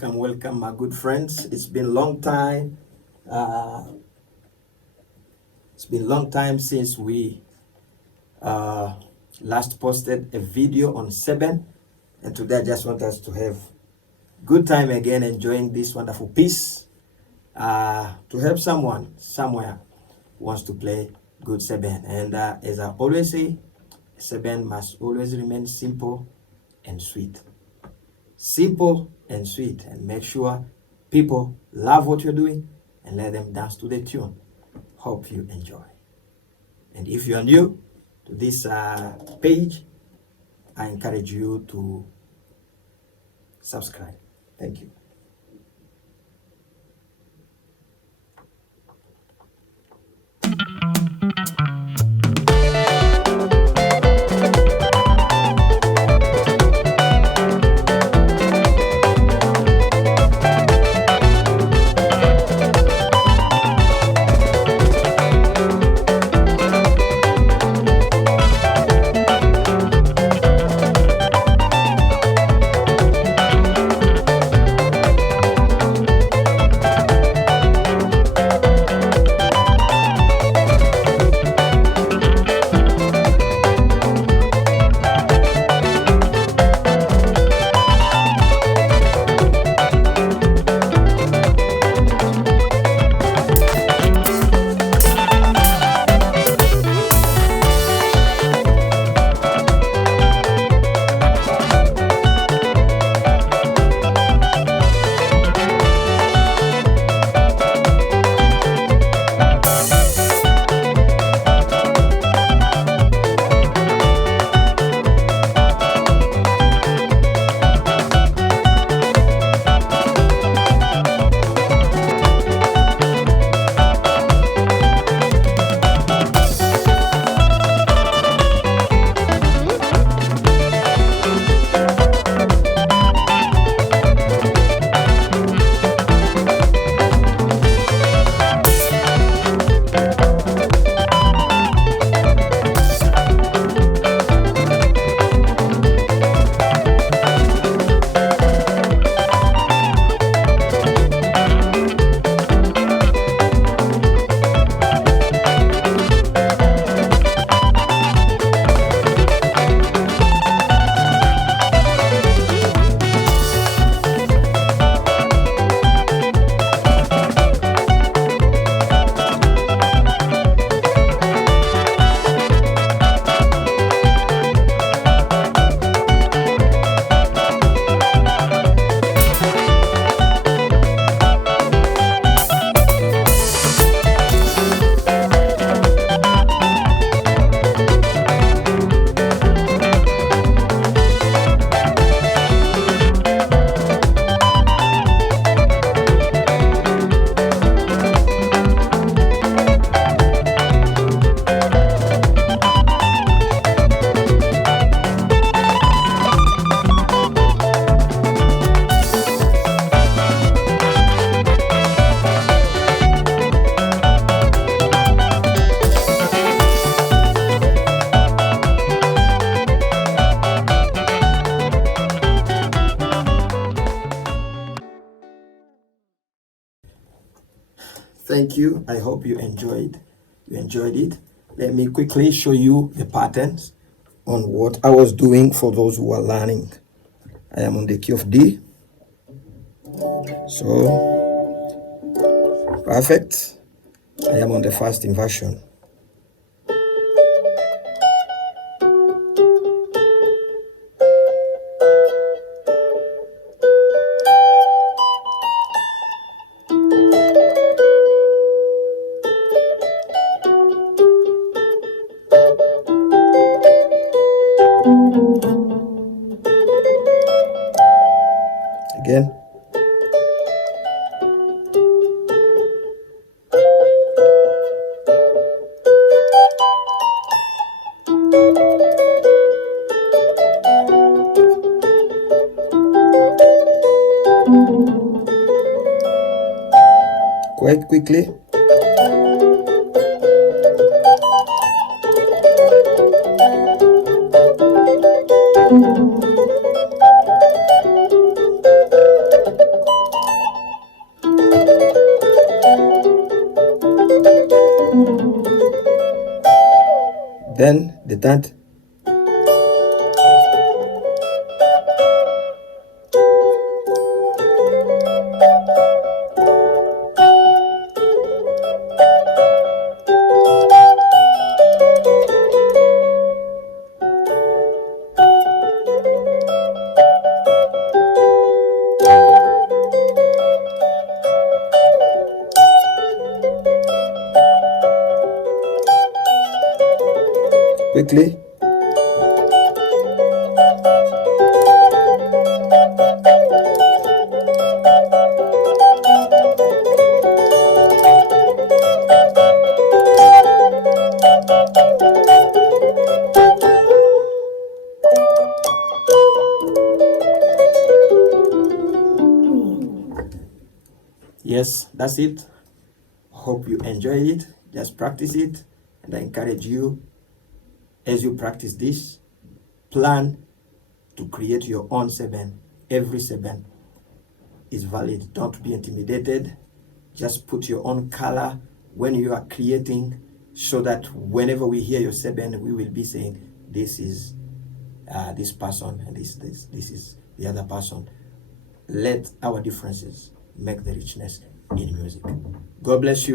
Welcome, my good friends. It's been a long time. Since we last posted a video on Seben, and today I just want us to have good time again, enjoying this wonderful piece to help someone somewhere who wants to play good Seben. And as I always say, Seben must always remain simple and sweet. Simple and sweet, and make sure people love what you're doing and let them dance to the tune. Hope you enjoy. And if you're new to this page, I encourage you to subscribe. Thank you. Thank you. I hope you enjoyed it. Let me quickly show you the patterns on what I was doing for those who are learning. I am on the key of D. So perfect. I am on the first inversion. Again. quite quickly. Then the third. Quickly. Yes, that's it. Hope you enjoy it. Just practice it, and I encourage you, as you practice this, plan to create your own Seben. Every Seben is valid. Don't be intimidated. Just put your own color when you are creating, so that whenever we hear your Seben, we will be saying, this is this person, and this is the other person. Let our differences make the richness in music. God bless you.